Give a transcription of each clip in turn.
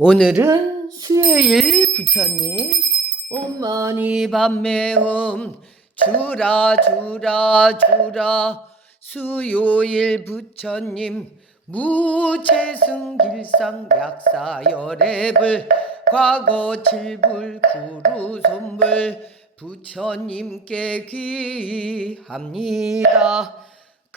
오늘은 수요일 부처님 엄마니 밤매음 주라 주라 주라 수요일 부처님 무채승 길상 약사 열애불 과거 칠불 구루 손불 부처님께 귀합니다.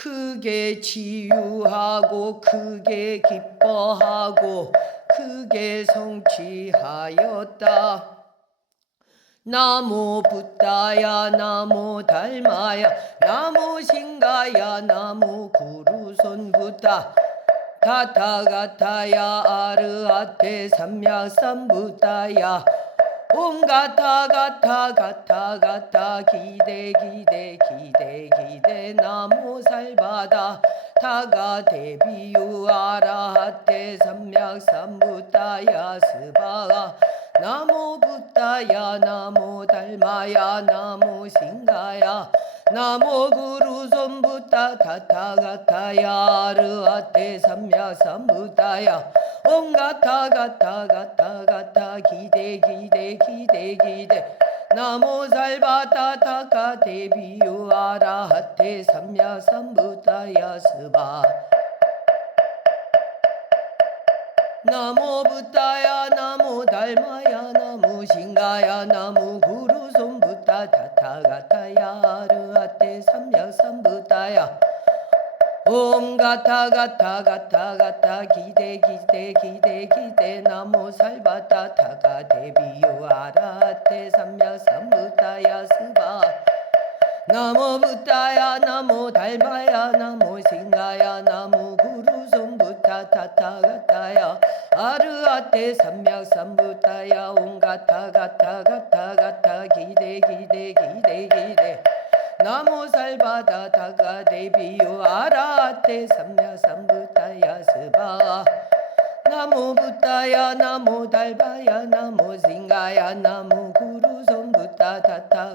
크게 치유하고 크게 기뻐하고 크게 성취하였다. 나모 붓다야 나모 달마야 나모 신가야 나모 구루손 부다. 타타가타야 아르아테 삼약삼부다야. 옴가타 가타 가타 가타 기대 기대 기대 타가 대비유 아라하테 삼약 삼부다야 스바가 나모 붓다야 나모 달마야 나모 신가야 나모 구루손 부다 타타가타야 아르아테 삼약삼부다야 옴가타 가타 가타 가타 기대 기대 기대 기대 나모 살바타 타카 데비유 아라하테 삼야 삼부타야 스바. 나모 부타야 나모 달마야 나모 신가야 나모 구루 손 부타 타타가타야 아르하테 삼야 삼부타야. 옴 가타 가타 가타 가타 기대 기대 기대 기대 나모 살바타 타가 데비 나모 부타야 나모 달마야 나모 신가야 나모 구루손 부타 타타 가타야 아르하테 삼약삼부타야 옴 가타 가타 가타 가타 기대 기대 기대 기대. 나모 살바다 다가 데비요. 아라테 삼야삼부타야 스바. 나모 부타야 나모 달바야 나모 싱가야 구루손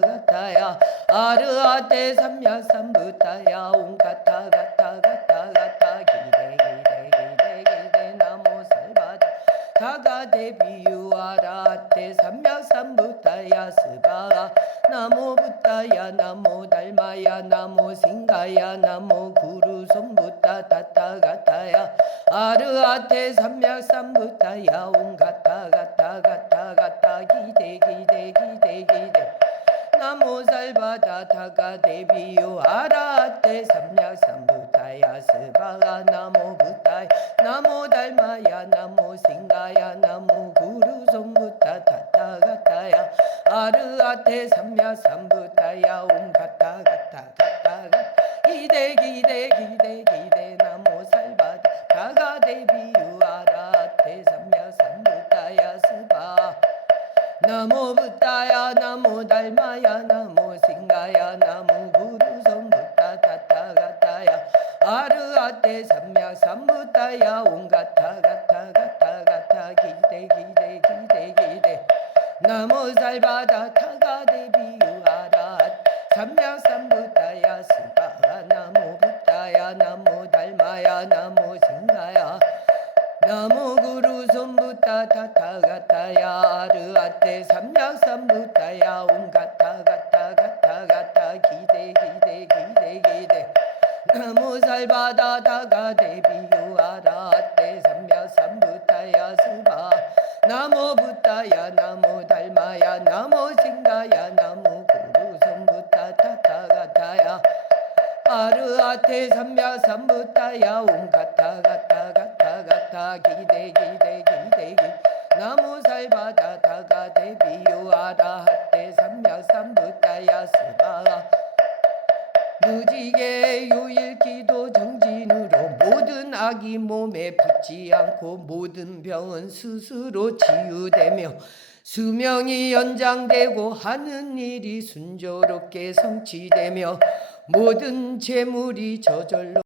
부타 타타가타야. 아르아테 삼야 삼부타야. 옴 가타 가타 가타 가타 기대 기대 기대 기대 나모 살바다. 다가 데비요 아라테 삼야 삼부타야. 스바 나모 부타야. 나모 달마야. 나모 싱가야. 나모 구루 손 부타. 타타가타야. 아르아테 삼약삼부타야. 옴 가타 가타 가타 가타 비요 아라테 삼약삼부타야 스바가 나모 부타야 나모 달마야 나모 싱가야 나모 구루손 부타 타타가타야 아르아테 삼야삼부타야 옴가타 가타 가타 가타 기대 기대 기대 기대 나모 살바다 다가 데비유 아라테 삼야삼부타야 스바 나모 부타야 나모 달마야 나모 싱가야 나모 삼야삼부타야 옴가타 가타 가타 가타 기대 기대 기대 기대. 나모 살바다 타가 데비유 아라. 삼야 삼부타야 스바 나모 부타야 나모 달마야 나모 싱가야. 나모 구루 손 부타 타타가타야. 아르아테 삼약삼부 아르아테 삼야삼부타야 옴가타 가타 가타 가타. 기대 기대 기대 기 나무 살바다 다가 데비요. 아라하테 삼야삼부타야 스바. 무지개 요일 기도 정진으로 모든 악이 몸에 붙지 않고 모든 병은 스스로 치유되며 수명이 연장되고 하는 일이 순조롭게 성취되며 모든 재물이 저절로